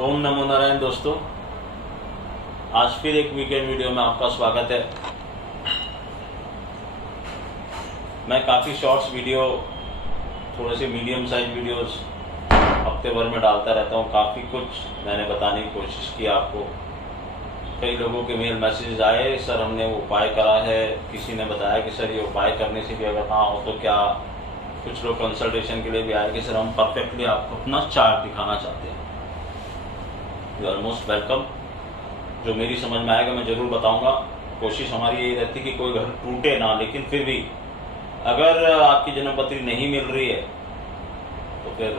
ओम नमो नारायण दोस्तों, आज फिर एक वीकेंड वीडियो में आपका स्वागत है। मैं काफ़ी शॉर्ट्स वीडियो, थोड़े से मीडियम साइज वीडियोस हफ्ते भर में डालता रहता हूँ। काफ़ी कुछ मैंने बताने की कोशिश की आपको। कई लोगों के मेल मैसेजेस आए, सर हमने वो उपाय करा है। किसी ने बताया कि सर ये उपाय करने से भी अगर ना हो तो क्या। कुछ लोग कंसल्टेशन के लिए भी आए कि सर हम परफेक्टली आपको अपना चार्ट दिखाना चाहते हैं। You are most welcome. जो मेरी समझ में आएगा मैं ज़रूर बताऊंगा। कोशिश हमारी यही रहती कि कोई घर टूटे ना, लेकिन फिर भी अगर आपकी जन्मपत्री नहीं मिल रही है तो फिर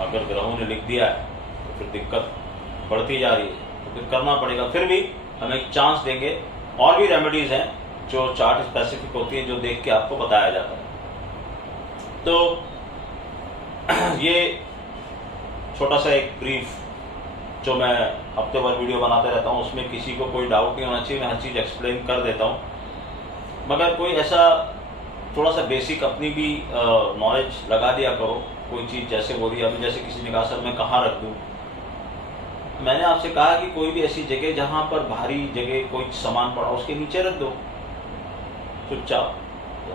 अगर ग्रहों ने लिख दिया है तो फिर दिक्कत बढ़ती जा रही है, तो फिर करना पड़ेगा। फिर भी हम एक चांस देंगे। और भी रेमेडीज़ हैं जो चार्ट स्पेसिफिक होती है, जो देख के आपको बताया जाता है। तो ये छोटा सा एक ब्रीफ जो मैं हफ्ते भर वीडियो बनाते रहता हूँ, उसमें किसी को कोई डाउट नहीं होना चाहिए। मैं हर चीज़ एक्सप्लेन कर देता हूँ, मगर कोई ऐसा थोड़ा सा बेसिक अपनी भी नॉलेज लगा दिया करो। कोई चीज़ जैसे बोली अभी, जैसे किसी ने कहा सर मैं कहाँ रख दूँ। मैंने आपसे कहा कि कोई भी ऐसी जगह जहाँ पर भारी जगह कोई सामान पड़ा उसके नीचे रख दो चुपचाप।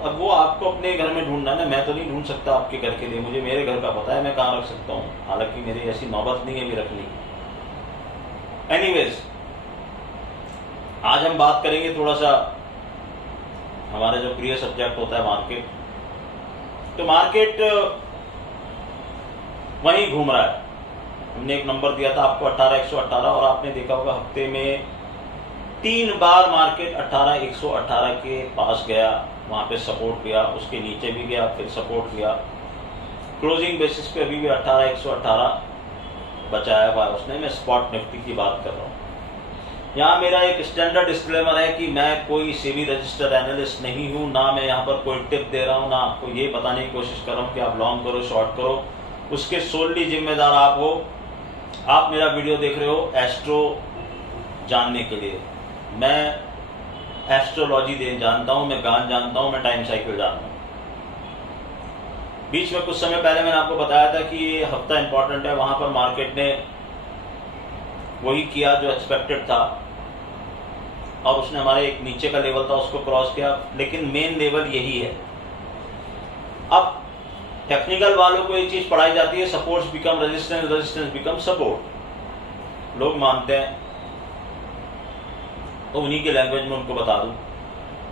अब वो आपको अपने घर में ढूंढना है ना, मैं तो नहीं ढूंढ सकता आपके घर के लिए। मुझे मेरे घर का पता है मैं कहाँ रख सकता हूँ, हालांकि मेरी ऐसी नौबत नहीं है भी रखने की। एनीवेज, आज हम बात करेंगे थोड़ा सा हमारा जो प्रिय सब्जेक्ट होता है मार्केट। तो मार्केट वहीं घूम रहा है। हमने एक नंबर दिया था आपको 18,118, और आपने देखा होगा हफ्ते में 3 बार मार्केट 18,118 के पास गया। वहाँ पे सपोर्ट लिया, उसके नीचे भी गया, फिर सपोर्ट लिया। क्लोजिंग बेसिस पे अभी भी 18,118 बचाया हुआ है उसने। मैं स्पॉट निफ्टी की बात कर रहा हूँ। यहाँ मेरा एक स्टैंडर्ड डिस्क्लेमर है कि मैं कोई सेबी रजिस्टर्ड एनालिस्ट नहीं हूँ, ना मैं यहाँ पर कोई टिप दे रहा हूँ, ना आपको ये बताने की कोशिश कर रहा हूँ कि आप लॉन्ग करो शॉर्ट करो। उसके सोलली जिम्मेदार आप हो। आप मेरा वीडियो देख रहे हो एस्ट्रो जानने के लिए। मैं एस्ट्रोलॉजी जानता हूँ, मैं गान जानता हूँ, मैं टाइम साइकिल जानता हूँ। बीच में कुछ समय पहले मैंने आपको बताया था कि ये हफ्ता इंपॉर्टेंट है। वहाँ पर मार्केट ने वही किया जो एक्सपेक्टेड था, और उसने हमारे एक नीचे का लेवल था उसको क्रॉस किया, लेकिन मेन लेवल यही है। अब टेक्निकल वालों को ये चीज़ पढ़ाई जाती है, supports become resistance, resistance become support. लोग मानते हैं, तो उन्हीं के लैंग्वेज में उनको बता दूं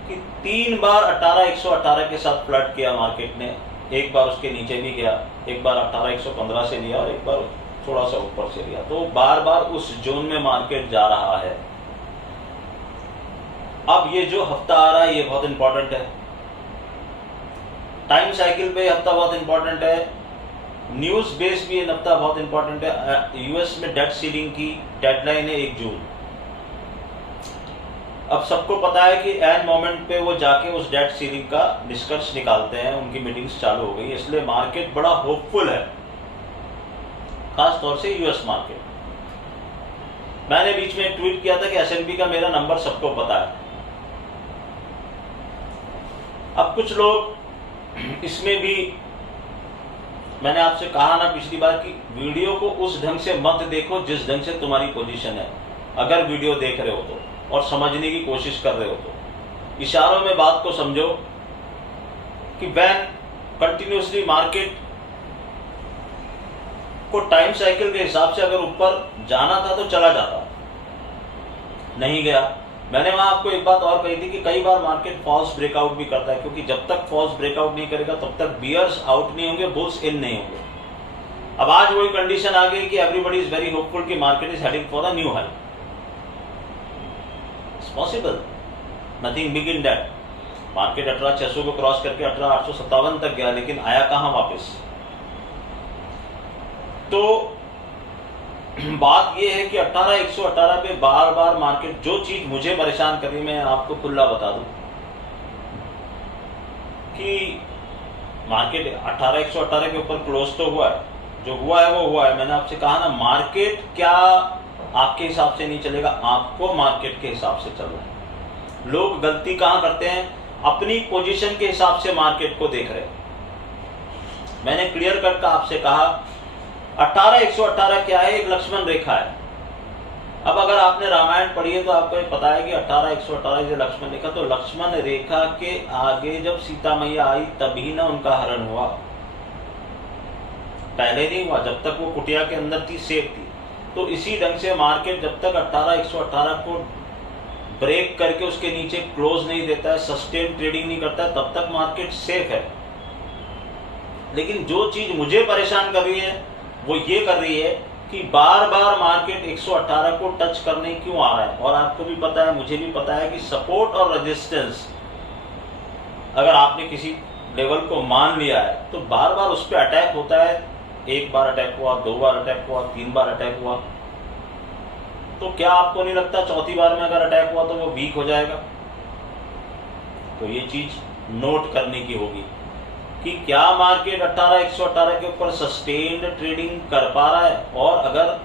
कि 3 बार 18,118 के साथ फ्लर्ट किया मार्केट ने। एक बार उसके नीचे भी गया, एक बार 18,115 से लिया, और एक बार थोड़ा सा ऊपर से लिया। तो बार बार उस जोन में मार्केट जा रहा है। अब ये जो हफ्ता आ रहा है ये बहुत इंपॉर्टेंट है। टाइम साइकिल पे हफ्ता बहुत इंपॉर्टेंट है। न्यूज बेस भी ये हफ्ता बहुत इंपॉर्टेंट है। यूएस में डेट सीलिंग की डेडलाइन है 1 जून। अब सबको पता है कि एंड मोमेंट पे वो जाके उस डेट सीलिंग का निष्कर्ष निकालते हैं। उनकी मीटिंग्स चालू हो गई, इसलिए मार्केट बड़ा होपफुल है, खास तौर से यूएस मार्केट। मैंने बीच में ट्वीट किया था कि एसएनपी का मेरा नंबर सबको पता है। अब कुछ लोग इसमें भी, मैंने आपसे कहा ना पिछली बार कि वीडियो को उस ढंग से मत देखो जिस ढंग से तुम्हारी पोजीशन है। अगर वीडियो देख रहे हो तो, और समझने की कोशिश कर रहे हो तो इशारों में बात को समझो कि व्हेन कंटिन्यूसली मार्केट को टाइम साइकिल के हिसाब से अगर ऊपर जाना था तो चला जाता, नहीं गया। मैंने वहां आपको एक बात और कही थी कि कई बार मार्केट फॉल्स ब्रेकआउट भी करता है, क्योंकि जब तक फॉल्स ब्रेकआउट नहीं करेगा तब तक बियर्स आउट नहीं होंगे, बुल्स इन नहीं होंगे। अब आज वही कंडीशन आ गई कि एवरीबॉडी इज वेरी होपफुल कि market is heading for a new high. Possible, nothing big in that. Market 18,600 को क्रॉस करके 18,857 तक गया, लेकिन आया कहां वापस। तो बात यह है कि 18,118 पे बार बार मार्केट, जो चीज मुझे परेशान कर रही, मैं आपको खुला बता दूं कि मार्केट 18,118 के ऊपर क्लोज तो हुआ है, जो हुआ है वो हुआ है। मैंने आपसे कहा ना, मार्केट क्या आपके हिसाब से नहीं चलेगा, आपको मार्केट के हिसाब से चल रहा है। लोग गलती कहां करते हैं, अपनी पोजीशन के हिसाब से मार्केट को देख रहे हैं। मैंने क्लियर कट का आपसे कहा 18,118 क्या है? एक लक्ष्मण रेखा है। अब अगर आपने रामायण पढ़ी है तो आपको ये पता है कि 18,118 जो लक्ष्मण रेखा, तो लक्ष्मण रेखा के आगे जब सीता मैया आई तभी ना उनका हरण हुआ, पहले नहीं हुआ। जब तक वो कुटिया के अंदर थी, सेफ थी। तो इसी ढंग से मार्केट जब तक 18,118 को ब्रेक करके उसके नीचे क्लोज नहीं देता है, सस्टेन ट्रेडिंग नहीं करता है, तब तक मार्केट सेफ है। लेकिन जो चीज मुझे परेशान कर रही है वो ये कर रही है कि बार बार मार्केट 118 को टच करने क्यों आ रहा है। और आपको भी पता है, मुझे भी पता है कि सपोर्ट और रेजिस्टेंस अगर आपने किसी लेवल को मान लिया है तो बार बार उस पर अटैक होता है। एक बार अटैक हुआ, 2 बार अटैक हुआ, 3 बार अटैक हुआ, तो क्या आपको नहीं लगता चौथी बार में अगर अटैक हुआ तो वो वीक हो जाएगा? तो ये चीज नोट करने की होगी कि क्या मार्केट 18,118 के ऊपर सस्टेन्ड ट्रेडिंग कर पा रहा है, और अगर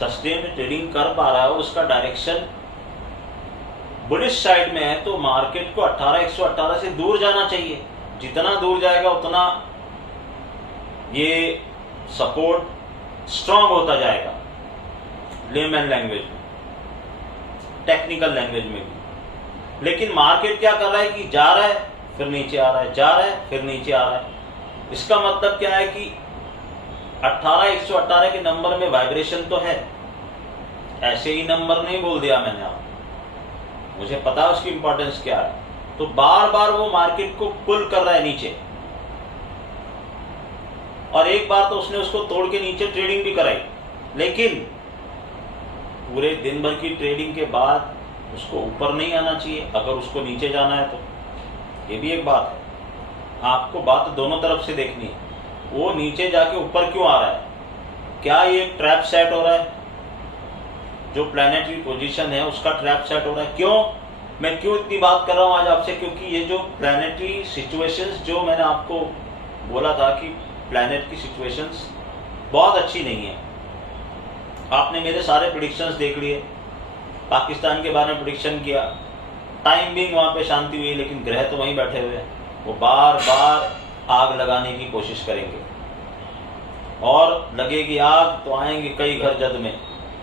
सस्टेन्ड ट्रेडिंग कर पा रहा है और उसका डायरेक्शन बुलिश साइड में है तो मार्केट को 18,118 से दूर जाना चाहिए। जितना दूर जाएगा उतना ये सपोर्ट स्ट्रांग होता जाएगा, लेमैन लैंग्वेज में, टेक्निकल लैंग्वेज में भी। लेकिन मार्केट क्या कर रहा है कि जा रहा है फिर नीचे आ रहा है, जा रहा है फिर नीचे आ रहा है। इसका मतलब क्या है कि 18,118 के नंबर में वाइब्रेशन तो है, ऐसे ही नंबर नहीं बोल दिया मैंने आपको, मुझे पता है उसकी इंपॉर्टेंस क्या है। तो बार बार वो मार्केट को पुल कर रहा है नीचे, और एक बार तो उसने उसको तोड़ के नीचे ट्रेडिंग भी कराई, लेकिन पूरे दिन भर की ट्रेडिंग के बाद उसको ऊपर नहीं आना चाहिए अगर उसको नीचे जाना है। तो ये भी एक बात है, आपको बात दोनों तरफ से देखनी है। वो नीचे जाके ऊपर क्यों आ रहा है? क्या ये ट्रैप सेट हो रहा है? जो प्लैनेटरी पोजीशन है उसका ट्रैप सेट हो रहा है? क्यों मैं क्यों इतनी बात कर रहा हूं आज आपसे? क्योंकि ये जो प्लैनेटरी सिचुएशंस, जो मैंने आपको बोला था कि प्लैनेट की सिचुएशंस बहुत अच्छी नहीं है। आपने मेरे सारे प्रेडिक्शंस देख लिए, पाकिस्तान के बारे में प्रेडिक्शन किया, टाइम बिंग वहां पे शांति हुई, लेकिन ग्रह तो वहीं बैठे हुए हैं, वो बार बार आग लगाने की कोशिश करेंगे, और लगेगी आग तो आएंगे कई घर जद में।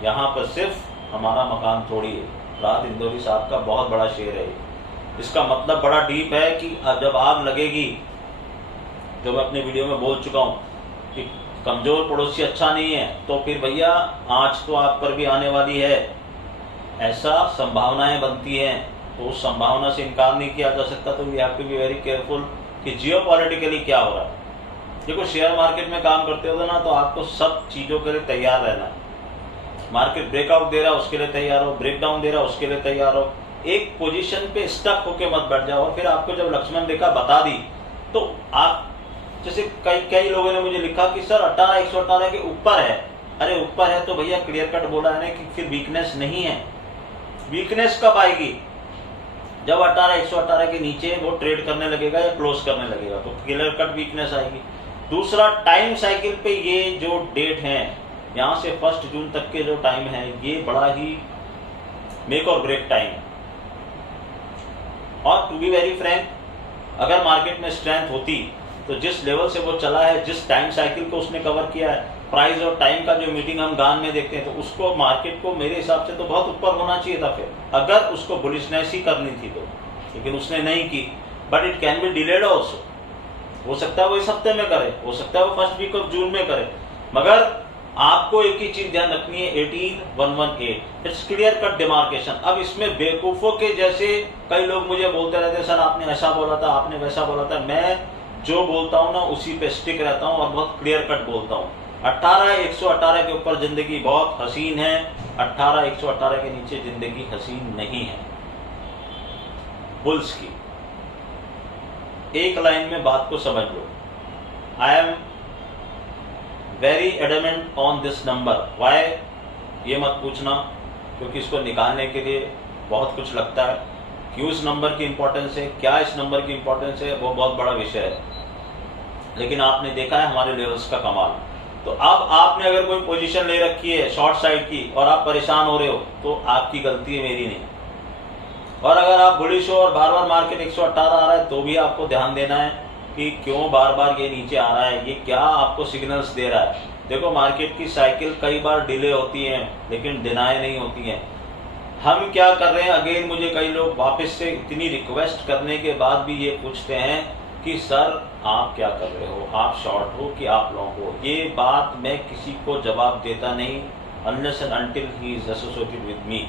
यहाँ पर सिर्फ हमारा मकान थोड़ी है। राहत इंदौरी साहब का बहुत बड़ा शेर है। इसका मतलब बड़ा डीप है कि जब आग लगेगी, जो मैं अपने वीडियो में बोल चुका हूँ कि कमजोर पड़ोसी अच्छा नहीं है, तो फिर भैया आँच तो आप पर भी आने वाली है, ऐसा संभावनाएं बनती हैं। तो उस संभावना से इनकार नहीं किया जा सकता। तो we have to be very careful कि जियोपॉलिटिकली क्या हो रहा है। देखो, शेयर मार्केट में काम करते हो ना, तो आपको सब चीजों के लिए तैयार रहना है। मार्केट ब्रेकआउट दे रहा है उसके लिए तैयार हो, ब्रेकडाउन दे रहा है उसके लिए तैयार हो। एक पोजीशन पे स्टक होके मत बैठ जाओ। और फिर आपको जब लक्ष्मण रेखा बता दी तो आप, जैसे कई लोगों ने मुझे लिखा कि सर 18,118 के ऊपर है। अरे ऊपर है तो भैया क्लियर कट बोला है ना कि फिर वीकनेस नहीं है। वीकनेस कब आएगी? जब 18,118 के नीचे वो ट्रेड करने लगेगा या क्लोज करने लगेगा, तो क्लियर कट वीकनेस आएगी। दूसरा, टाइम साइकिल पे ये जो डेट है, यहाँ से 1 जून तक के जो टाइम है, ये बड़ा ही मेक और ब्रेक टाइम है। और टू बी वेरी फ्रैंक, अगर मार्केट में स्ट्रेंथ होती तो जिस लेवल से वो चला है, जिस टाइम साइकिल को उसने कवर किया है, प्राइस और टाइम का जो मीटिंग हम गान में देखते हैं, तो उसको मार्केट को मेरे हिसाब से तो बहुत ऊपर होना चाहिए था फिर, अगर उसको बुलिशनेस ही करनी थी तो। लेकिन उसने नहीं की। But it can be delayed also. हो सकता है वो इस हफ्ते में करे, हो सकता है वो 1 वीक ऑफ जून में करे। मगर आपको एक ही चीज ध्यान रखनी है, 18,118 इट्स क्लियर कट डिमार्केशन। अब इसमें बेवकूफों के जैसे कई लोग मुझे बोलते रहते हैं, सर आपने ऐसा बोला था, आपने वैसा बोला था। मैं जो बोलता हूँ ना उसी पे स्टिक रहता हूँ और बहुत क्लियर कट बोलता हूँ। 18,118 के ऊपर जिंदगी बहुत हसीन है, 18,118 के नीचे जिंदगी हसीन नहीं है बुल्स की। एक लाइन में बात को समझ लो। I am very adamant on this number. Why? ये मत पूछना, क्योंकि इसको निकालने के लिए बहुत कुछ लगता है। क्यों इस नंबर की इंपॉर्टेंस है, क्या इस नंबर की इंपॉर्टेंस है, वो बहुत बड़ा विषय है। लेकिन आपने देखा है हमारे लेवल्स का कमाल। तो अब आपने अगर कोई पोजीशन ले रखी है शॉर्ट साइड की और आप परेशान हो रहे हो, तो आपकी गलती है, मेरी नहीं। और अगर आप बुलिश हो और बार बार मार्केट 118 आ रहा है, तो भी आपको ध्यान देना है कि क्यों बार बार ये नीचे आ रहा है, ये क्या आपको सिग्नल्स दे रहा है। देखो मार्केट की साइकिल कई बार डिले होती है लेकिन डिनाई नहीं होती है। हम क्या कर रहे हैं, अगेन मुझे कई लोग वापस से इतनी रिक्वेस्ट करने के बाद भी ये पूछते हैं कि सर आप क्या कर रहे हो, आप शॉर्ट हो कि आप लॉन्ग हो। ये बात मैं किसी को जवाब देता नहीं unless and until he is associated with me.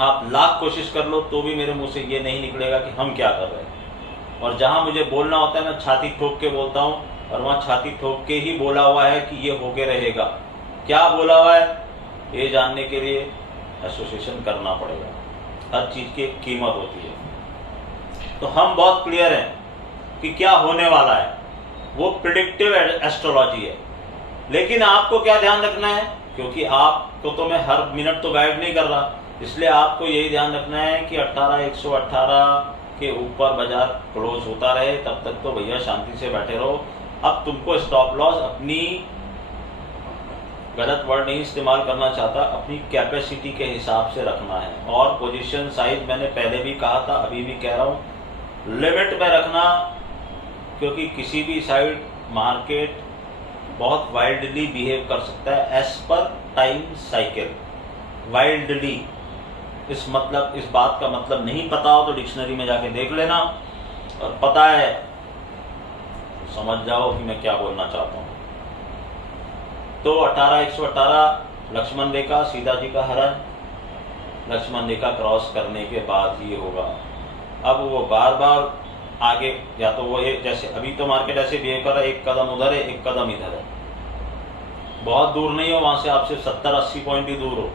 आप लाख कोशिश कर लो तो भी मेरे मुंह से ये नहीं निकलेगा कि हम क्या कर रहे हैं। और जहां मुझे बोलना होता है मैं छाती ठोक के बोलता हूं, और वहां छाती ठोक के ही बोला हुआ है कि ये होके रहेगा। क्या बोला हुआ है ये जानने के लिए एसोसिएशन करना पड़ेगा। हर चीज की एक कीमत होती है। तो हम बहुत क्लियर हैं कि क्या होने वाला है, वो प्रिडिक्टिव एस्ट्रोलॉजी है। लेकिन आपको क्या ध्यान रखना है, क्योंकि आपको तो मैं हर मिनट तो गाइड नहीं कर रहा, इसलिए आपको यही ध्यान रखना है कि 18118 के ऊपर बाजार क्लोज होता रहे, तब तक तो भैया शांति से बैठे रहो। अब तुमको स्टॉप लॉस अपनी, गलत वर्ड नहीं इस्तेमाल करना चाहता, अपनी कैपेसिटी के हिसाब से रखना है। और पोजीशन साइज मैंने पहले भी कहा था, अभी भी कह रहा हूं, लिमिट में रखना, क्योंकि किसी भी साइड मार्केट बहुत वाइल्डली बिहेव कर सकता है as per time cycle. Wildly इस बात का मतलब नहीं पता हो तो डिक्शनरी में जाके देख लेना, और पता है तो समझ जाओ कि मैं क्या बोलना चाहता हूं। तो 18118 लक्ष्मण रेखा, सीता जी का हरण, लक्ष्मण रेखा क्रॉस करने के बाद ही होगा। अब वो बार बार आगे, या तो वो जैसे अभी तो मार्केट ऐसे बिहेव कर रहा है, एक कदम उधर है एक कदम इधर है, बहुत दूर नहीं हो, वहां से आप सिर्फ 70-80 पॉइंट ही दूर हो।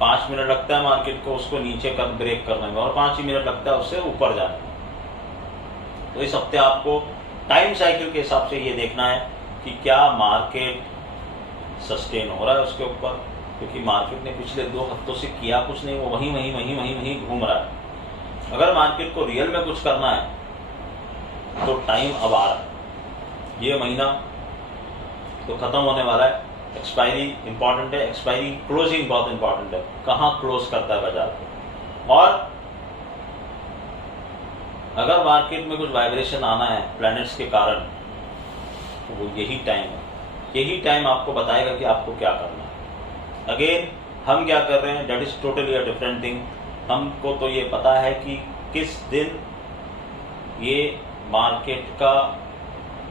5 मिनट लगता है मार्केट को उसको नीचे कर ब्रेक करने में, और 5 ही मिनट लगता है उससे ऊपर जाने में। तो इस हफ्ते आपको टाइम साइकिल के हिसाब से ये देखना है कि क्या मार्केट सस्टेन हो रहा है उसके ऊपर, क्योंकि मार्केट ने पिछले 2 हफ्तों से किया कुछ नहीं, वो वहीं घूम रहा है। अगर मार्केट को रियल में कुछ करना है तो टाइम अब आ रहा है। ये महीना तो खत्म होने वाला है, एक्सपायरी इंपॉर्टेंट है, एक्सपायरी क्लोजिंग बहुत इंपॉर्टेंट है, कहां क्लोज करता है बाजार को। और अगर मार्केट में कुछ वाइब्रेशन आना है प्लैनेट्स के कारण, तो वो यही टाइम है। यही टाइम आपको बताएगा कि आपको क्या करना है। अगेन हम क्या कर रहे हैं, that is totally a different thing. हमको तो ये पता है कि किस दिन ये मार्केट का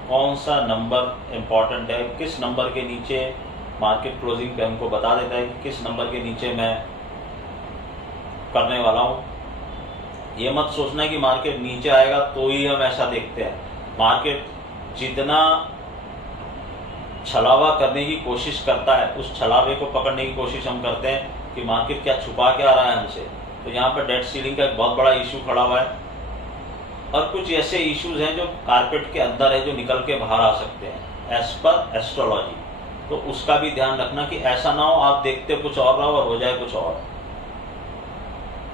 कौन सा नंबर इंपॉर्टेंट है, किस नंबर के नीचे मार्केट क्लोजिंग पे हमको बता देता है कि किस नंबर के नीचे मैं करने वाला हूँ। ये मत सोचना कि मार्केट नीचे आएगा तो ही हम ऐसा देखते हैं। मार्केट जितना छलावा करने की कोशिश करता है, उस छलावे को पकड़ने की कोशिश हम करते हैं कि मार्केट क्या छुपा के आ रहा है हमसे। तो यहाँ पर डेट सीलिंग का एक बहुत बड़ा इशू खड़ा हुआ है, और कुछ ऐसे इश्यूज हैं जो कारपेट के अंदर है, जो निकल के बाहर आ सकते हैं एज पर एस्ट्रोलॉजी। तो उसका भी ध्यान रखना कि ऐसा ना हो आप देखते कुछ और रहो और हो जाए कुछ और।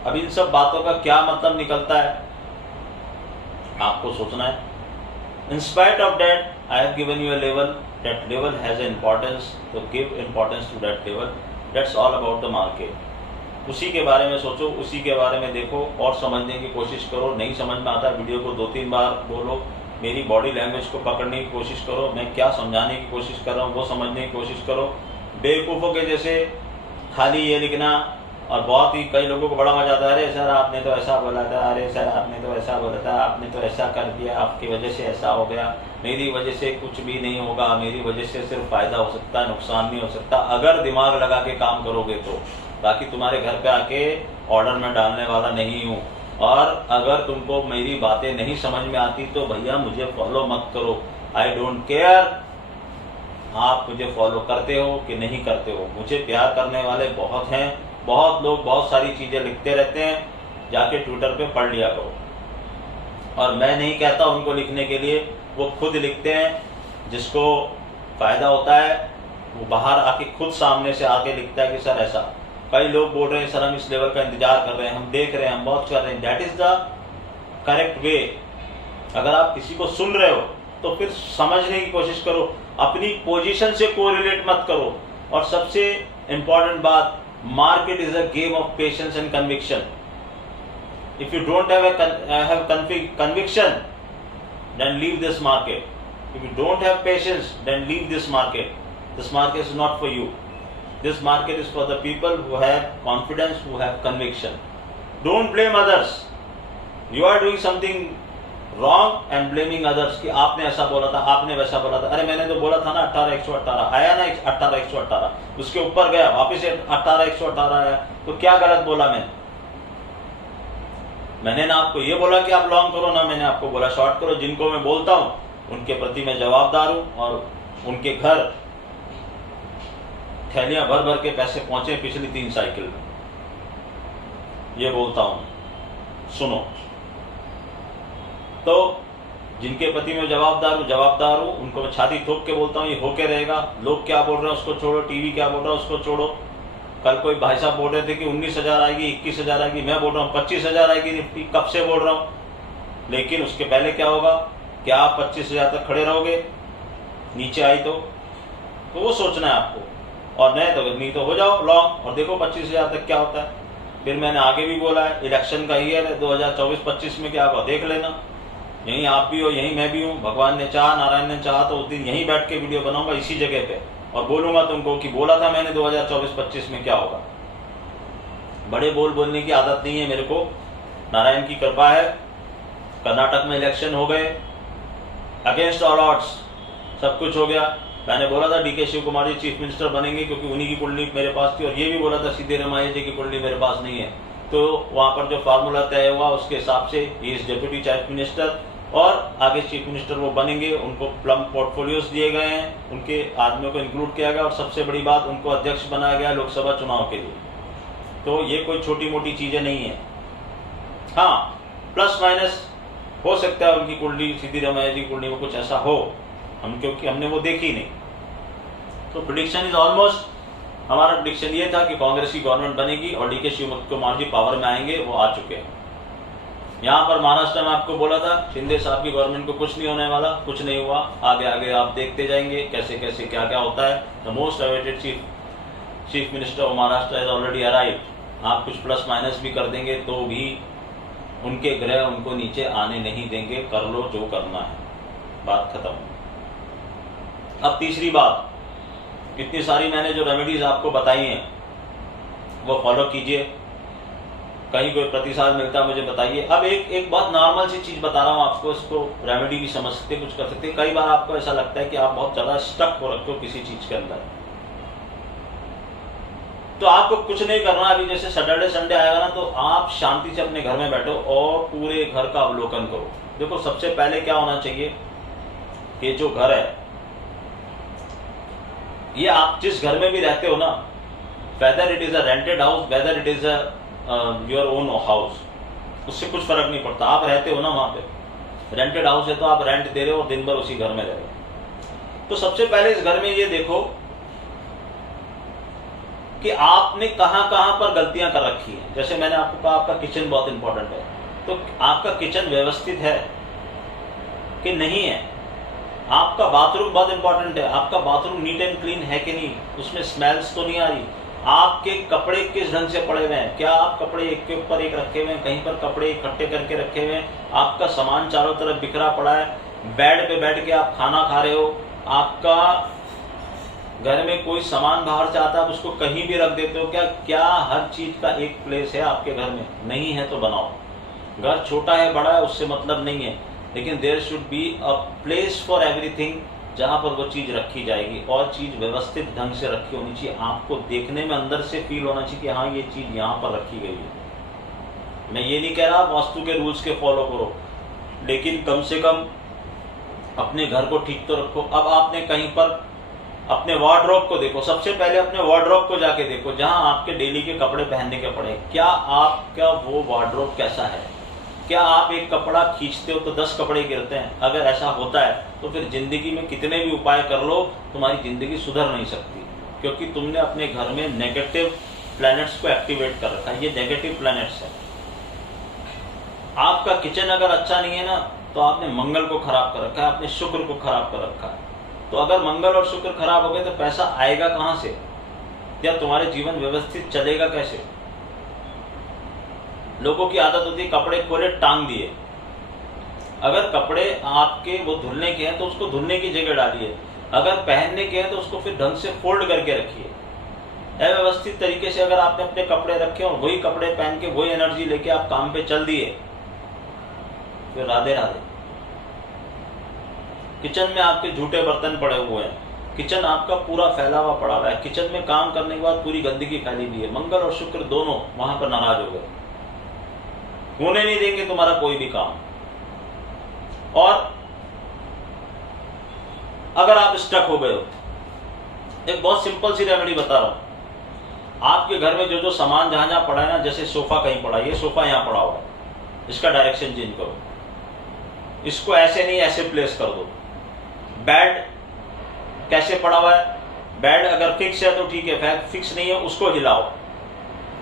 अब इन सब बातों का क्या मतलब निकलता है आपको सोचना है। In spite of that I have given you a level, that level has an importance, तो give importance to that level. That's all about the market. उसी के बारे में सोचो, उसी के बारे में देखो और समझने की कोशिश करो। नहीं समझ में आता वीडियो को 2-3 बार बोलो, मेरी बॉडी लैंग्वेज को पकड़ने की कोशिश करो, मैं क्या समझाने की कोशिश कर रहा हूँ वो समझने की कोशिश करो। बेवकूफ़ों के जैसे खाली ये लिखना, और बहुत ही कई लोगों को बड़ा मजा आता है, अरे सर आपने तो ऐसा बोला था, अरे सर आपने तो ऐसा बोला था, आपने तो ऐसा कर दिया, आपकी वजह से ऐसा हो गया। मेरी वजह से कुछ भी नहीं होगा, मेरी वजह से सिर्फ फायदा हो सकता है, नुकसान नहीं हो सकता, अगर दिमाग लगा के काम करोगे तो। बाकी तुम्हारे घर पे आके ऑर्डर में डालने वाला नहीं हूँ, और अगर तुमको मेरी बातें नहीं समझ में आती तो भैया मुझे फॉलो मत करो। आई डोंट केयर आप मुझे फॉलो करते हो कि नहीं करते हो। मुझे प्यार करने वाले बहुत हैं, बहुत लोग बहुत सारी चीजें लिखते रहते हैं, जाके ट्विटर पे पढ़ लिया करो। और मैं नहीं कहता उनको लिखने के लिए, वो खुद लिखते हैं। जिसको फायदा होता है वो बाहर आके खुद सामने से आके लिखता है कि सर ऐसा। कई लोग बोल रहे हैं सर हम इस लेवल का इंतजार कर रहे हैं, हम देख रहे हैं, हम बहुत कर रहे हैं। That is the correct way. अगर आप किसी को सुन रहे हो तो फिर समझने की कोशिश करो, अपनी पोजीशन से कोरिलेट मत करो। और सबसे इंपॉर्टेंट बात, market is a game of patience and conviction. If you don't have conviction, then leave this market. If you don't have patience, then leave this market. This market is not for you. This market is for the people who have confidence, who have conviction. Don't blame others. You are doing something wrong and blaming others कि आपने ऐसा बोला था, आपने वैसा बोला था. अरे मैंने तो बोला था ना 18,118, आया ना 18,118, उसके ऊपर गया, वापिस 18,118 आया, तो क्या गलत बोला मैंने ना आपको ये बोला कि आप लॉन्ग करो, ना मैंने आपको बोला शॉर्ट करो. जिनको मैं बोलता हूं उनके प्रति मैं जवाबदार हूं और उनके घर थैलियां भर भर के पैसे पहुंचे पिछली 3 साइकिल में, ये बोलता हूं. सुनो, तो जिनके प्रति मैं जवाबदार हूं उनको मैं छाती ठोक के बोलता हूं ये होके रहेगा. लोग क्या बोल रहे हैं उसको छोड़ो, टीवी क्या बोल रहा है उसको छोड़ो. कल कोई भाई साहब बोल रहे थे कि 19,000 आएगी, 21,000 आएगी, मैं बोल रहा हूँ 25,000 आएगी निफ्टी, कब से बोल रहा हूँ. लेकिन उसके पहले क्या होगा, क्या आप 25,000 तक खड़े रहोगे, नीचे आई तो वो सोचना है आपको. और नहीं तो हो जाओ लॉन्ग और देखो 25,000 तक क्या होता है. फिर मैंने आगे भी बोला है, इलेक्शन का ईयर है 2024-25 में क्या होगा देख लेना. यहीं आप भी हो, यहीं मैं भी हूँ. भगवान ने चाहा, नारायण ने चाहा तो उस दिन यहीं बैठ के वीडियो बनाऊंगा इसी जगह पे और बोलूंगा तुमको कि बोला था मैंने 2024-25 में क्या होगा. बड़े बोलने की आदत नहीं है मेरे को. नारायण की कृपा है, कर्नाटक में इलेक्शन हो गए, अगेंस्ट ऑल ऑड्स सब कुछ हो गया. मैंने बोला था DK Shiv Kumar ji chief minister बनेंगे क्योंकि उन्हीं की कुंडली मेरे पास थी, और ये भी बोला था सिद्धरामैया जी की कुंडली मेरे पास नहीं है. तो वहां पर जो फार्मूला तय हुआ उसके हिसाब से he is deputy chief minister और आगे चीफ मिनिस्टर वो बनेंगे. उनको प्लम पोर्टफोलियोज दिए गए हैं, उनके आदमियों को इंक्लूड किया गया और सबसे बड़ी बात उनको अध्यक्ष बनाया गया लोकसभा चुनाव के लिए. तो ये कोई छोटी मोटी चीजें नहीं है. हाँ, प्लस माइनस हो सकता है उनकी कुंडली, सिद्धरामैया जी की कुंडली में कुछ ऐसा हो, क्योंकि हमने वो देखी नहीं. तो प्रेडिक्शन इज ऑलमोस्ट, हमारा प्रेडिक्शन ये था कि कांग्रेस की गवर्नमेंट बनेगी और डीके शिव कुमार जी पावर में आएंगे, वो आ चुके हैं. यहाँ पर महाराष्ट्र में आपको बोला था शिंदे साहब की गवर्नमेंट को कुछ नहीं होने वाला, कुछ नहीं हुआ. आगे आप देखते जाएंगे कैसे कैसे क्या होता है. The most awaited chief minister of Maharashtra is already arrive. आप कुछ प्लस माइनस भी कर देंगे तो भी उनके ग्रह उनको नीचे आने नहीं देंगे. कर लो जो करना है, बात खत्म. अब तीसरी बात, इतनी सारी मैंने जो रेमेडीज आपको बताई हैं वो फॉलो कीजिए. कहीं कोई प्रतिसाद मिलता है मुझे बताइए. अब एक बहुत नॉर्मल सी चीज बता रहा हूं आपको, इसको रेमेडी भी समझ सकते, कुछ कर सकते. कई बार आपको ऐसा लगता है कि आप बहुत ज्यादा स्टक हो रखे हो किसी चीज के अंदर, तो आपको कुछ नहीं करना. अभी जैसे सैटरडे संडे आएगा ना, तो आप शांति से अपने घर में बैठो और पूरे घर का अवलोकन करो. देखो सबसे पहले क्या होना चाहिए कि जो घर है, ये आप जिस घर में भी रहते हो ना, whether it is a rented house, whether it is your own house, उससे कुछ फर्क नहीं पड़ता. आप रहते हो ना वहां पे, रेंटेड हाउस है तो आप रेंट दे रहे हो और दिन भर उसी घर में रह रहे हो. तो सबसे पहले इस घर में ये देखो कि आपने कहां पर गलतियां कर रखी हैं. जैसे मैंने आपको कहा आपका किचन बहुत इंपॉर्टेंट है, तो आपका किचन व्यवस्थित है कि नहीं है. आपका बाथरूम बहुत इंपॉर्टेंट है, आपका बाथरूम नीट एंड क्लीन है कि नहीं, उसमें स्मेल्स तो नहीं आ रही. आपके कपड़े किस ढंग से पड़े हुए हैं, क्या आप कपड़े एक के ऊपर एक रखे हुए हैं, कहीं पर कपड़े इकट्ठे करके रखे हुए हैं, आपका सामान चारों तरफ बिखरा पड़ा है, बेड पे बैठ के आप खाना खा रहे हो, आपका घर में कोई सामान बाहर से आता है आप उसको कहीं भी रख देते हो. क्या हर चीज का एक प्लेस है आपके घर में? नहीं है तो बनाओ. घर छोटा है बड़ा है उससे मतलब नहीं है, लेकिन there should be a place for everything जहां पर वो चीज रखी जाएगी, और चीज व्यवस्थित ढंग से रखी होनी चाहिए. आपको देखने में अंदर से फील होना चाहिए कि हाँ ये चीज यहाँ पर रखी गई है. मैं ये नहीं कह रहा वास्तु के रूल्स के फॉलो करो, लेकिन कम से कम अपने घर को ठीक तो रखो. अब आपने कहीं पर अपने वार्डरोब को देखो, सबसे पहले अपने वार्डरोब को जाके देखो जहां आपके डेली के कपड़े पहनने के पड़े. क्या आपका वो वार्डरोब कैसा है? क्या आप एक कपड़ा खींचते हो तो 10 कपड़े गिरते हैं? अगर ऐसा होता है तो फिर जिंदगी में कितने भी उपाय कर लो तुम्हारी जिंदगी सुधर नहीं सकती, क्योंकि तुमने अपने घर में नेगेटिव प्लैनेट्स को एक्टिवेट कर रखा है. ये नेगेटिव प्लैनेट्स है. आपका किचन अगर अच्छा नहीं है ना, तो आपने मंगल को खराब कर रखा है, आपने शुक्र को खराब कर रखा है. तो अगर मंगल और शुक्र खराब हो गए तो पैसा आएगा कहां से, या तुम्हारे जीवन व्यवस्थित चलेगा कैसे? लोगों की आदत होती है कपड़े खोले टांग दिए. अगर कपड़े आपके वो धुलने के हैं तो उसको धुलने की जगह डालिए. अगर पहनने के हैं तो उसको फिर ढंग से फोल्ड करके रखिए। अव्यवस्थित तरीके से अगर आपने अपने कपड़े रखे और वही कपड़े पहन के वही एनर्जी लेके आप काम पे चल दिए, फिर राधे राधे। किचन में आपके झूठे बर्तन पड़े हुए हैं, किचन आपका पूरा फैला हुआ पड़ा हुआ है, किचन में काम करने के बाद पूरी गंदगी फैली हुई है, मंगल और शुक्र दोनों वहां पर नाराज हो गए, होने नहीं देंगे तुम्हारा कोई भी काम। और अगर आप स्टक हो गए हो, एक बहुत सिंपल सी रेमेडी बता रहा हूं। आपके घर में जो जो सामान जहां जहां पड़ा है ना, जैसे सोफा कहीं पड़ा है, ये सोफा यहां पड़ा हुआ है, इसका डायरेक्शन चेंज करो, इसको ऐसे नहीं ऐसे प्लेस कर दो। बेड कैसे पड़ा हुआ है, बेड अगर फिक्स है तो ठीक है, फिक्स नहीं है उसको हिलाओ,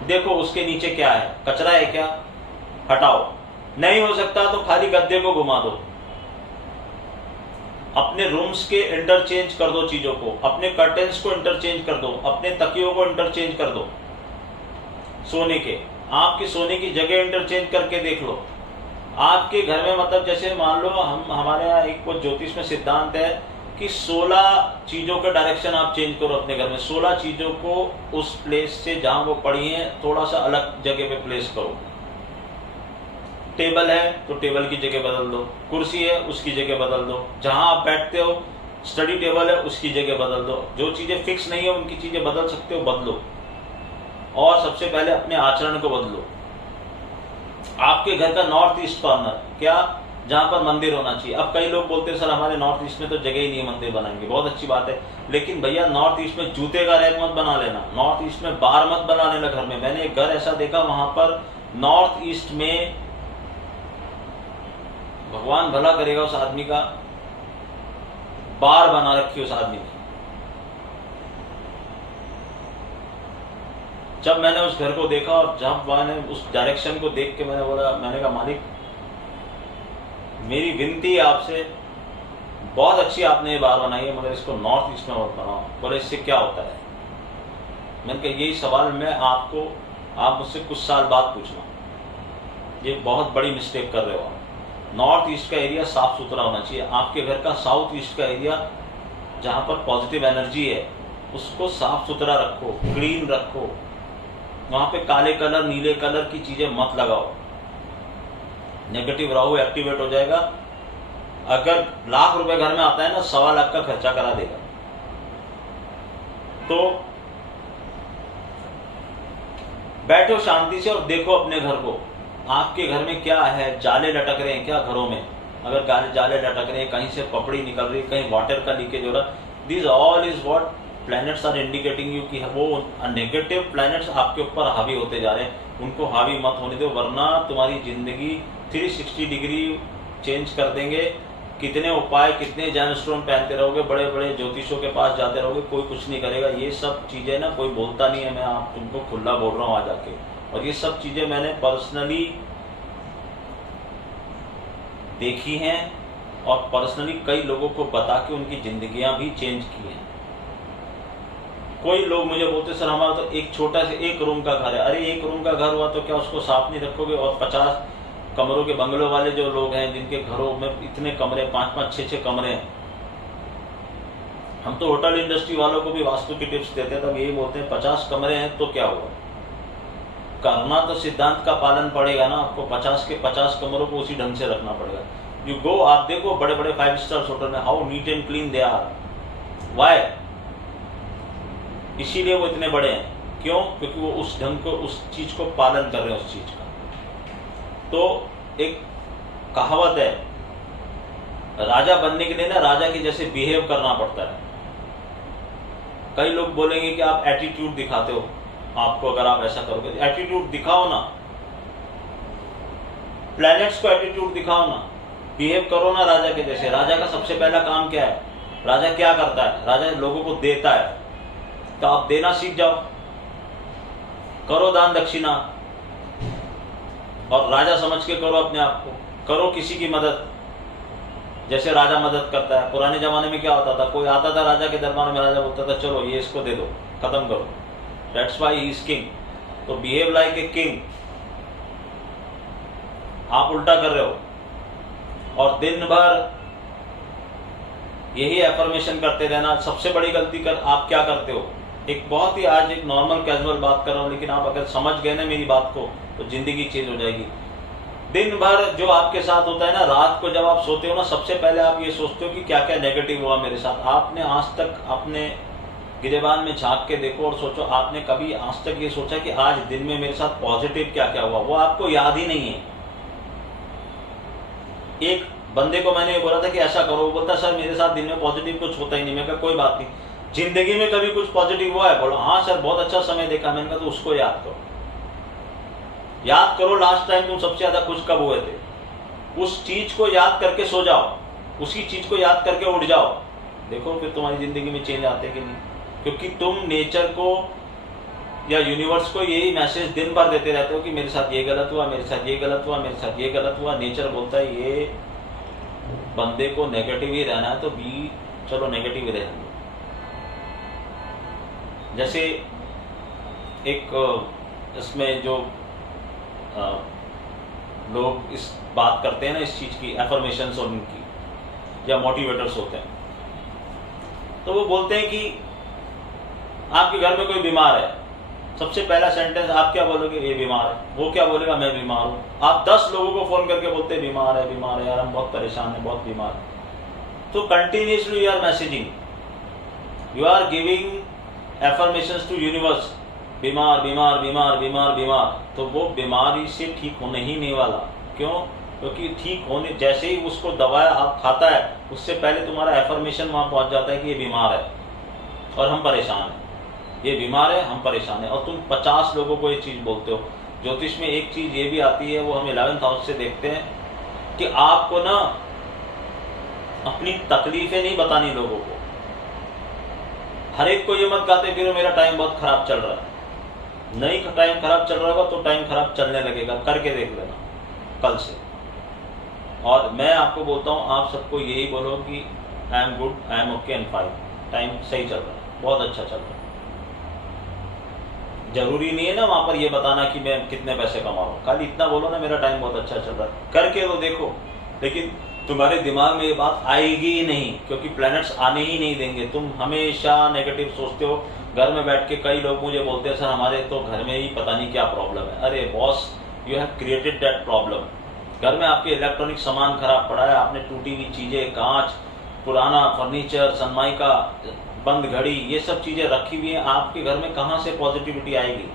देखो उसके नीचे क्या है, कचरा है क्या, हटाओ। नहीं हो सकता तो खाली गद्दे को घुमा दो। अपने रूम्स के इंटरचेंज कर दो चीजों को, अपने कर्टेन्स को इंटरचेंज कर दो, अपने तकियों को इंटरचेंज कर दो, सोने के, आपकी सोने की जगह इंटरचेंज करके देख लो। आपके घर में मतलब जैसे मान लो हमारे यहाँ एक वो ज्योतिष में सिद्धांत है कि 16 चीजों का डायरेक्शन आप चेंज करो अपने घर में, 16 चीजों को उस प्लेस से जहां वो पड़ी है थोड़ा सा अलग जगह पे प्लेस करो। टेबल है तो टेबल की जगह बदल दो, कुर्सी है उसकी जगह बदल दो, जहां आप बैठते हो स्टडी टेबल है उसकी जगह बदल दो। जो चीजें फिक्स नहीं है उनकी चीजें बदल सकते हो, बदलो। और सबसे पहले अपने आचरण को बदलो। आपके घर का नॉर्थ ईस्ट कॉर्नर क्या, जहां पर मंदिर होना चाहिए। अब कई लोग बोलते हैं सर हमारे नॉर्थ ईस्ट में तो जगह ही नहीं है मंदिर बनाएंगे, बहुत अच्छी बात है, लेकिन भैया नॉर्थ ईस्ट में जूते का रैक मत बना लेना, नॉर्थ ईस्ट में बार मत बना लेना घर में। मैंने एक घर ऐसा देखा वहां पर नॉर्थ ईस्ट में, भगवान भला करेगा उस आदमी का, बार बना रखी उस आदमी ने। जब मैंने उस घर को देखा और जब मैंने उस डायरेक्शन को देख के मैंने कहा मालिक मेरी विनती है आपसे, बहुत अच्छी आपने ये बार बनाई है मगर इसको नॉर्थ ईस्ट में मत बनाओ। बोले इससे क्या होता है? मैंने कहा यही सवाल मैं आपको, आप मुझसे कुछ साल बाद पूछना, ये बहुत बड़ी मिस्टेक कर रहे हो आप। नॉर्थ ईस्ट का एरिया साफ सुथरा होना चाहिए। आपके घर का साउथ ईस्ट का एरिया जहां पर पॉजिटिव एनर्जी है उसको साफ सुथरा रखो, क्लीन रखो। वहां पे काले कलर नीले कलर की चीजें मत लगाओ, नेगेटिव राहु एक्टिवेट हो जाएगा। अगर लाख रुपए घर में आता है ना, 1.25 लाख का खर्चा करा देगा। तो बैठो शांति से और देखो अपने घर को, आपके घर में क्या है, जाले लटक रहे हैं क्या घरों में? अगर जाले लटक रहे हैं, कहीं से पपड़ी निकल रही है, कहीं वाटर का लीकेज हो रहा है, this all is what planets are indicating you कि वो नेगेटिव प्लैनेट्स आपके ऊपर हावी होते जा रहे हैं। उनको हावी मत होने दो, वरना तुम्हारी जिंदगी 360 डिग्री चेंज कर देंगे। कितने उपाय, कितने जैनस्टोन पहनते रहोगे, बड़े बड़े ज्योतिषों के पास जाते रहोगे, कोई कुछ नहीं करेगा। ये सब चीजें ना कोई बोलता नहीं है, मैं आप तुमको खुला बोल रहा हूँ आज आके। और ये सब चीजें मैंने पर्सनली देखी हैं और पर्सनली कई लोगों को बता के उनकी जिंदगियां भी चेंज की हैं। कोई लोग मुझे बोलते सर हमारा तो एक छोटा से एक रूम का घर है। अरे एक रूम का घर हुआ तो क्या उसको साफ नहीं रखोगे? और 50 कमरों के बंगलों वाले जो लोग हैं जिनके घरों में इतने कमरे, 5-5, 6-6 कमरे हैं। हम तो होटल इंडस्ट्री वालों को भी वास्तु की टिप्स देते हैं, तब यही बोलते हैं 50 कमरे हैं तो क्या हुआ? करना तो सिद्धांत का पालन पड़ेगा ना आपको। 50 के 50 कमरों को उसी ढंग से रखना पड़ेगा। यू गो, आप देखो बड़े बड़े 5 स्टार होटल में how neat and clean they are. Why? इसीलिए वो इतने बड़े हैं। क्यों? क्योंकि वो उस ढंग को, उस चीज को पालन कर रहे हैं, उस चीज का। तो एक कहावत है, राजा बनने के लिए ना राजा के जैसे बिहेव करना पड़ता है। कई लोग बोलेंगे कि आप एटीट्यूड दिखाते हो, आपको अगर आप ऐसा करोगे, एटीट्यूड दिखाओ ना, प्लैनेट्स को एटीट्यूड दिखाओ ना, बिहेव करो ना राजा के जैसे। राजा का सबसे पहला काम क्या है? राजा क्या करता है? राजा लोगों को देता है, तो आप देना सीख जाओ, करो दान दक्षिणा, और राजा समझ के करो अपने आप को। करो किसी की मदद, जैसे राजा मदद करता है। पुराने जमाने में क्या होता था, कोई आता था राजा के दरबार में, राजा बोलता था चलो ये इसको दे दो, खत्म करो, that's why he is king. तो बिहेव लाइक ए किंग। आप उल्टा कर रहे हो और दिन भर यही एफर्मेशन करते रहना। सबसे बड़ी गलती कर आप क्या करते हो, एक बहुत ही आज एक नॉर्मल कैजुअल बात कर रहा हूँ, लेकिन आप अगर समझ गए ना मेरी बात को तो जिंदगी चेंज हो जाएगी। दिन भर जो आपके साथ होता है ना, रात को जब आप सोते हो ना, सबसे पहले आप ये सोचते हो कि क्या क्या नेगेटिव हुआ मेरे साथ। आपने आज तक अपने गिरेबान में झांक के देखो और सोचो, आपने कभी आज तक ये सोचा कि आज दिन में मेरे साथ पॉजिटिव क्या क्या हुआ? वो आपको याद ही नहीं है। एक बंदे को मैंने ये बोला था कि ऐसा करो, वो बोलता सर मेरे साथ दिन में पॉजिटिव कुछ होता ही नहीं। मैं कहा कोई बात नहीं, जिंदगी में कभी कुछ पॉजिटिव हुआ है? बोला हाँ सर बहुत अच्छा समय देखा। मैंने कहा तो उसको याद करो, याद करो लास्ट टाइम तुम सबसे ज्यादा खुश कब हुए थे। उस चीज को याद करके सो जाओ, उसी चीज को याद करके उठ जाओ, देखो फिर तुम्हारी जिंदगी में चेंज आते कि नहीं। क्योंकि तुम नेचर को या यूनिवर्स को यही मैसेज दिन भर देते रहते हो कि मेरे साथ ये गलत हुआ, मेरे साथ ये गलत हुआ, मेरे साथ ये गलत हुआ। नेचर बोलता है ये बंदे को नेगेटिव ही रहना है तो भी चलो नेगेटिव ही रहने दो। जैसे एक इसमें जो लोग इस बात करते हैं ना, इस चीज की एफर्मेशंस और उनकी या मोटिवेटर्स होते हैं, तो वो बोलते हैं कि आपके घर में कोई बीमार है, सबसे पहला सेंटेंस आप क्या बोलोगे? ये बीमार है। वो क्या बोलेगा? मैं बीमार हूं। आप 10 लोगों को फोन करके बोलते हैं बीमार है यार, हम बहुत परेशान है, बहुत बीमार है। तो continuously you are messaging, you are giving affirmations to universe, बीमार बीमार बीमार बीमार बीमार। तो वो बीमारी से ठीक होने ही नहीं वाला। क्यों? क्योंकि ठीक होने जैसे ही उसको दवा आप खाता है, उससे पहले तुम्हारा एफर्मेशन वहां पहुंच जाता है कि ये बीमार है और हम परेशान हैं, ये बीमार है हम परेशान हैं। और तुम 50 लोगों को ये चीज बोलते हो। ज्योतिष में एक चीज ये भी आती है, वो हम 11th हाउस से देखते हैं कि आपको ना अपनी तकलीफें नहीं बतानी लोगों को। हर एक को ये मत कहते फिर मेरा टाइम बहुत खराब चल रहा है। नहीं टाइम खराब चल रहा होगा तो टाइम खराब चलने लगेगा, करके देख लेना कल से। और मैं आपको बोलता हूँ आप सबको यही बोलो कि I am good, I am okay and fine, time सही चल रहा है, बहुत अच्छा चल रहा है। जरूरी नहीं है ना वहां पर ये बताना कि मैं कितने पैसे कमा रहा हूँ, खाली इतना बोलो ना मेरा टाइम बहुत अच्छा चल रहा है, करके तो देखो। लेकिन तुम्हारे दिमाग में ये बात आएगी ही नहीं, क्योंकि प्लैनेट्स आने ही नहीं देंगे। तुम हमेशा नेगेटिव सोचते हो। घर में बैठ के कई लोग मुझे बोलते हैं सर हमारे तो घर में ही पता नहीं क्या प्रॉब्लम है। अरे boss, you have created that problem. घर में आपके इलेक्ट्रॉनिक सामान खराब पड़ा है, आपने टूटी हुई चीजें, कांच, पुराना फर्नीचर, सनमाइका, बंद घड़ी, ये सब चीजें रखी हुई है। आपके घर में कहां से पॉजिटिविटी आएगी?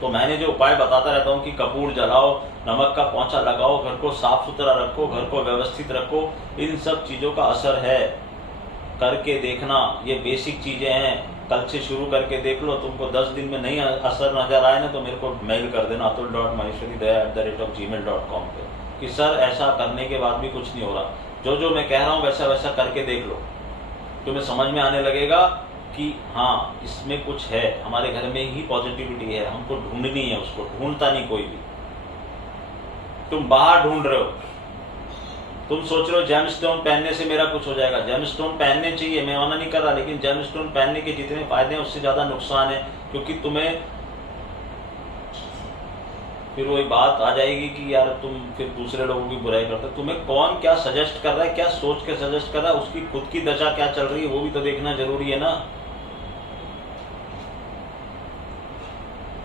तो मैंने जो उपाय बताता रहता हूँ कि कपूर जलाओ, नमक का पोंछा लगाओ, घर को साफ सुथरा रखो, घर को व्यवस्थित रखो, इन सब चीजों का असर है। करके देखना, ये बेसिक चीजें हैं। कल से शुरू करके देख लो। तुमको 10 दिन में नहीं असर नजर आए ना तो मेरे को मेल कर देना atul.maheshwaridaya@gmail.com पे कि सर ऐसा करने के बाद भी कुछ नहीं हो रहा। जो जो मैं कह रहा हूँ वैसा वैसा करके देख लो, तुम्हें समझ में आने लगेगा कि हाँ इसमें कुछ है, हमारे घर में ही पॉजिटिविटी है, हमको ढूंढनी है, उसको ढूंढता नहीं कोई भी। तुम बाहर ढूंढ रहे हो, तुम सोच रहे हो जेमस्टोन पहनने से मेरा कुछ हो जाएगा। जेमस्टोन पहनने चाहिए, मैं मना नहीं कर रहा, लेकिन जेमस्टोन पहनने के जितने फायदे हैं उससे ज्यादा नुकसान है। क्योंकि तुम्हें फिर वही बात आ जाएगी कि यार तुम फिर दूसरे लोगों की बुराई करते हो। तुम्हें कौन क्या सजेस्ट कर रहा है, क्या सोच के सजेस्ट कर रहा है, उसकी खुद की दशा क्या चल रही है वो भी तो देखना जरूरी है ना।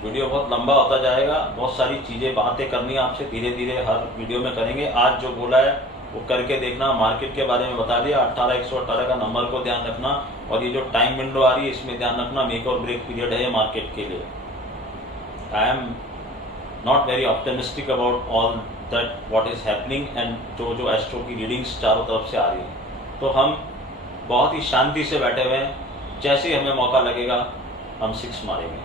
वीडियो बहुत लंबा होता जाएगा, बहुत सारी चीजें बातें करनी आपसे, धीरे धीरे हर वीडियो में करेंगे। आज जो बोला है वो करके देखना। मार्केट के बारे में बता दिया, 18,118 का नंबर को ध्यान रखना, और ये जो टाइम विंडो आ रही है इसमें ध्यान रखना, मेक और ब्रेक पीरियड है ये मार्केट के लिए। I am not very optimistic about all that what is happening, and जो एस्ट्रो की रीडिंग्स चारों तरफ से आ रही है। तो हम बहुत ही शांति से बैठे हुए हैं, जैसे ही हमें मौका लगेगा हम 6 मारेंगे।